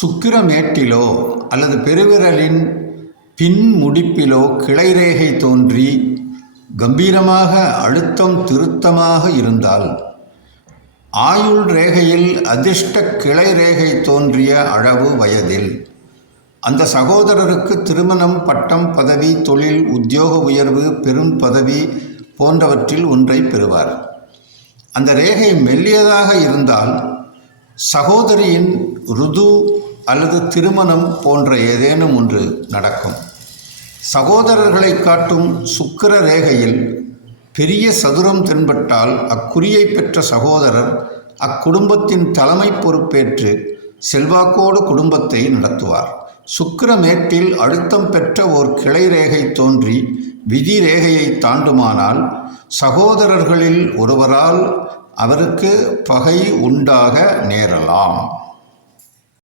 சுக்கிரமேட்டிலோ அல்லது பெருவிரலின் பின் முடிப்பிலோ கிளைரேகை தோன்றி கம்பீரமாக அழுத்தம் திருத்தமாக இருந்தால் ஆயுள் ரேகையில் அதிர்ஷ்ட கிளை ரேகை தோன்றிய அளவு வயதில் அந்த சகோதரருக்கு திருமணம் பட்டம் பதவி தொழில் உத்தியோக உயர்வு பெரும் பதவி போன்றவற்றில் ஒன்றை பெறுவார். அந்த ரேகை மெல்லியதாக இருந்தால் சகோதரியின் ருது அல்லது திருமணம் போன்ற ஏதேனும் ஒன்று நடக்கும். சகோதரர்களை காட்டும் சுக்கிர ரேகையில் பெரிய சதுரம் தென்பட்டால் அக்குறியை பெற்ற சகோதரர் அக்குடும்பத்தின் தலைமை பொறுப்பேற்று செல்வாக்கோடு குடும்பத்தை நடத்துவார். சுக்கிரமேட்டில் அழுத்தம் பெற்ற ஓர் கிளை ரேகை தோன்றி விதி ரேகையை தாண்டுமானால் சகோதரர்களில் ஒருவரால் அவருக்கு பகை உண்டாக நேரலாம்.